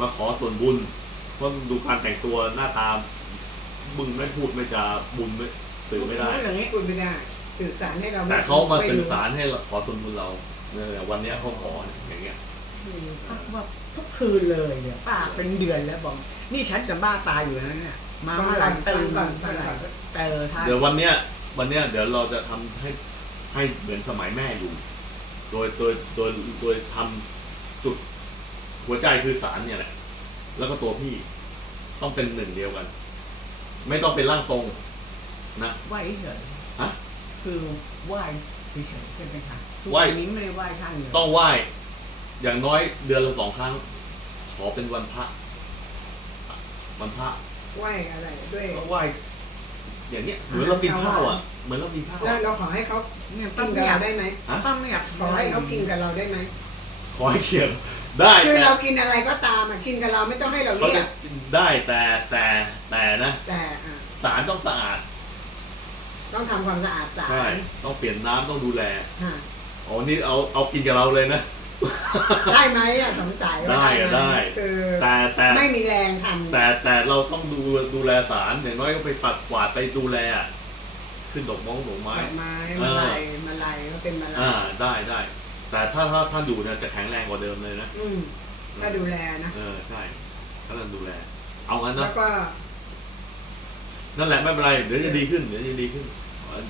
มาขอส่วนบุญเพราะดูการแต่งตัวหน้าตามึงไม่พูดไม่จะบุญไม่สื่อไม่ได้พูอย่างนี้คุณไม่ได้ สื่อสารให้เราแต่เขามาไสื่อสารให้เราขอส่วนบุญเราเนี่ยวันเนี้ยเขาขออย่างเงี้ยป้าว่าทุกคืนเลยเนี่ยป้าเป็นเดือนแล้วบอก นี่ฉันจะบ้าตายอยู่แล้วเนี่ยมาเมื่อไหร่ตื่นเมื่อไหร่เจอท่านเดี๋ยววันเนี้ยวันเนี้ยเดี๋ยวเราจะทำให้ให้เหมือนสมัยแม่อยู่ โดยโดยโดยโดยทำจุด หัวใจคือสารเนี่ยแหละ แล้วก็ตัวพี่ต้องเป็นหนึ่งเดียวกัน ไม่ต้องเป็นร่างทรงนะ ไหวเฉยฮะ คือไหวเฉยๆใช่ไหมคะทุกไหว้ วันนี้ไม่ได้ไหวท่านเลยต้องไหว้ อย่างน้อยเดือนละสองครั้ง ขอเป็นวันพระวันพระไหวอะไรด้วยก็ไหว้ อย่างเนี้ยเหมือนเรากินข้าวอะเหมือนเรากินข้าวแล้วอะเราขอให้เขาเนี่ยกิป้านกับไม่อยาเรากได้ไหม ป้าไม่อยากขอให้เขากินกับเราได้ไหม ขอให้เขียนได้คือแต่เรากินอะไรก็ตามอะกินกับเราไม่ต้องให้เราเขาเรียจะกได้แต่แต่แต่นะ แต่อะสารต้องสะอาดต้องทำความสะอาดสาใช่รต้องเปลี่ยนน้ำต้องดูแลฮะอ๋อนี่เอาเอากินกับเราเลยนะ ได้ไหมอะสงสัยว่าได้อะหมได้ คือแต่แต่ไม่มีแรงทำแต่แต่เราต้องดูดูแลสารอย่างน้อยก็ไปปัดกวาดไปดูแลอะขึ้นดอกมงดอกไม้ดอกไม้เอมาอลายมาลายก็เป็นมาลาอ่ายได้ได้ แต่ถ้าถ้าถ้าดูเนี่ยจะแข็งแรงกว่าเดิมเลยนะอืมก็ดูแลนะเออใช่ถ้าเราดูแล เอางั้นแล้นะวก็นั่นแหละไม่เป็นไรเดี๋ยวจะดีขึ้นเดี๋ยวจะดีขึ้น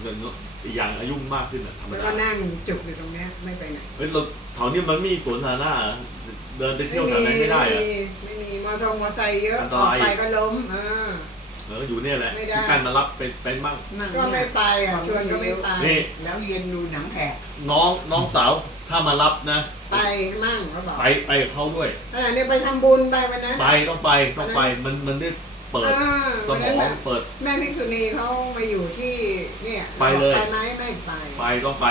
เดี๋ยวอีกอย่างอายุมากขึ้นอะธรรมแล้วดาก็นั่งจุกอยู่ตรงเนี้ยไม่ไปไหนเฮ้ยเราแถวนี้มันมีสวนสาธารณะเหรอเดินไปเที่ยวแถวไหนไม่ได้ไม่อะ มีไม่มีมอเตอร์มอไซค์เยอะอันตอราอยกไปก็ล้มเออเอออยู่เนี่ยแหละไม่ได้ ที่การมารับเป็นเป็นมั่ง นั่งก็เนี่ไม่ยไปอะชวนก็ไม่ไป นี่ แล้วเย็นดูหนังแผลน้องน้องสาว ถ้ามารับนะ ไปมั่งเขาบอกไปไปกับเขาด้วย ขณะนี้ไปทำบุญไปวันนั้น ไปต้องไปต้องไปมันมันได้เปิดเออสวันมนั้นองน่ะเปิด แม่พิกษุณีเขามาอยู่ที่เนี่ยไปเลย ไปไหมไม่ไปไปต้องไป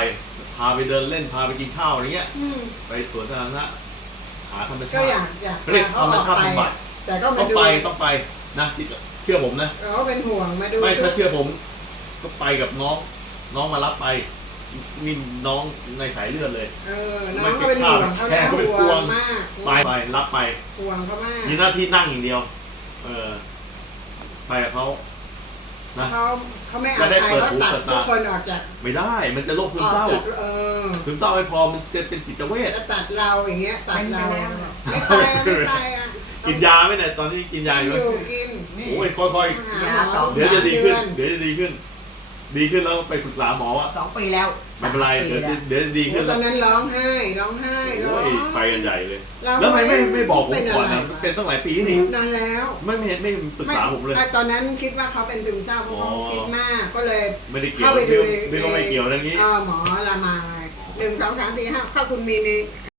พาไปเดินเล่นพาไปกินข้าวอะไรเงี้ย อืมไปสวนสาธารณะหาธรรมชาก็ติ อยากอยากเรียกพธรรมชาติเขออกบำบัด แต่ก็ต้มาองดูไปต้องไปนะเชื่อผมนะเราก็เป็นห่วงมาดูไม่ถ้าเชื่อผม ก็ไปกับน้อง น้องมารับไป นี่น้องในสายเลือดเลย เออ น้องก็เป็นห่วงเขาแม่นะก็เป็นห่ห่ววงงมากไปไปรับไปห่วงเขามากมีหน้าที่นั่งอย่างเดียว เออ ไปกับเขานะเขาเขาไม่เอาจะได้ใครเปิดเขาหูตัดเปิดทุตากคนออกจากไม่ได้ มันจะโรคซึอมอกเศร้าจากเออซึมเศร้าไม่พอมันจะเป็นจิตเวชจะตัดเราอย่างเงี้ยตัดเราเป็นไปแล้วไม่ไปอะไม่ไปอะกินยาไหมเนี่ยตอนนี้กินยาอยู่ไหมอยู่กินนี่โอ้ยค่อยหาหมอๆเดี๋ยวจะดีขึ้นสามเดี๋ยวจะดีขึ้น ดีขึ้นแล้วไปปรึกษาหมอว่าสองปีแล้วไม่เป็นไรสามเดี๋ยวปีเดี๋ยวจะดีโอ้ขึ้นตแล้อวนนั้นร้องไห้ร้องไห้ร้อโอ้งยไปกันใหญ่เลยเราแล้วทำไมไม่ไม่บอกผมเป็นก่อนอะไรนะวะเป็นตั้งหลายปีนี่นานแล้วไม่ไม่ไม่ปรึกษาผมเลยไตอนนั้นคิดว่าเขาเป็นซึมเศร้าเพราะเขาอ๋อคิดมากก็เลย ไม่ได้เกี่ยวเข้าไปดูไม่ในไม่ก็ไม่เกี่ยวเรื่องนี้ เออหมอละมายหนึ่งสองสามสี่ห้าเข้าคุณมีใน